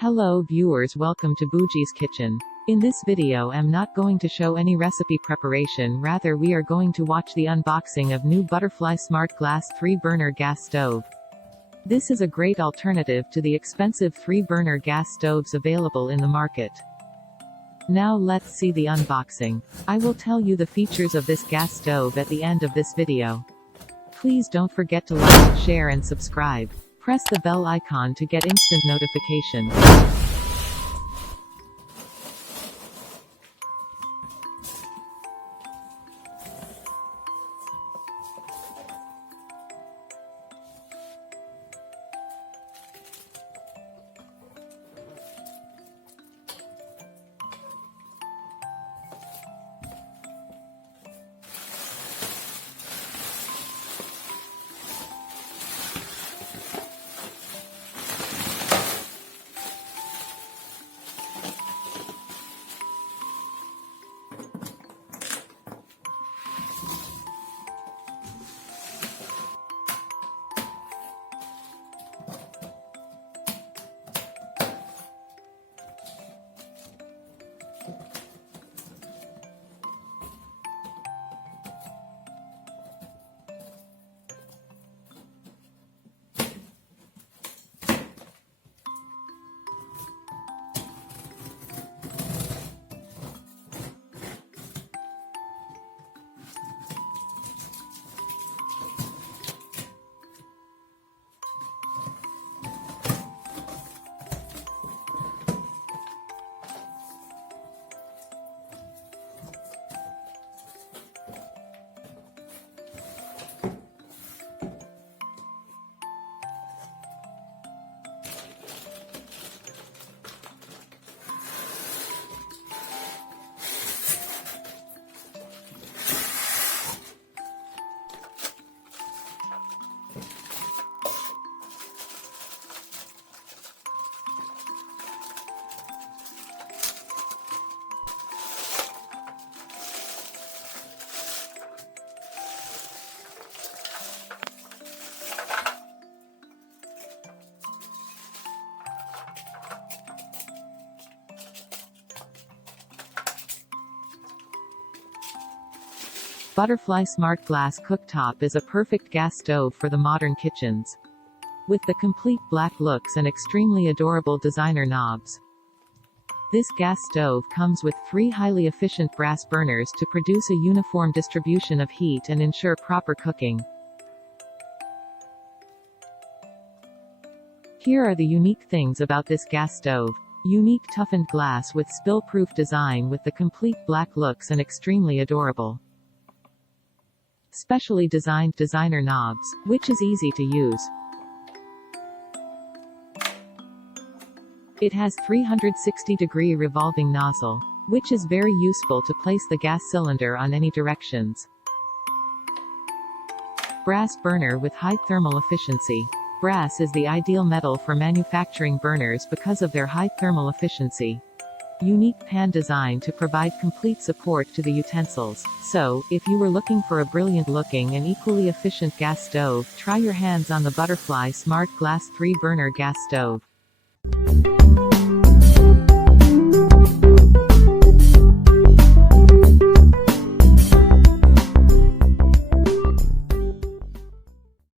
Hello viewers, welcome to Bujji's kitchen. In this video I'm not going to show any recipe preparation, rather we are going to watch the unboxing of new Butterfly Smart Glass 3-burner gas stove. This is a great alternative to the expensive 3-burner gas stoves available in the market. Now let's see the unboxing. I will tell you the features of this gas stove at the end of this video. Please don't forget to like, share and subscribe. Press the bell icon to get instant notifications. Butterfly Smart Glass Cooktop is a perfect gas stove for the modern kitchens. With the complete black looks and extremely adorable designer knobs. This gas stove comes with 3 highly efficient brass burners to produce a uniform distribution of heat and ensure proper cooking. Here are the unique things about this gas stove. Unique toughened glass with spill-proof design with the complete black looks and extremely adorable. Specially designed designer knobs, which is easy to use. It has 360-degree revolving nozzle, which is very useful to place the gas cylinder on any directions. Brass burner with high thermal efficiency. Brass is the ideal metal for manufacturing burners because of their high thermal efficiency. Unique pan design to provide complete support to the utensils. So, if you were looking for a brilliant looking and equally efficient gas stove, try your hands on the Butterfly Smart Glass 3-burner gas stove.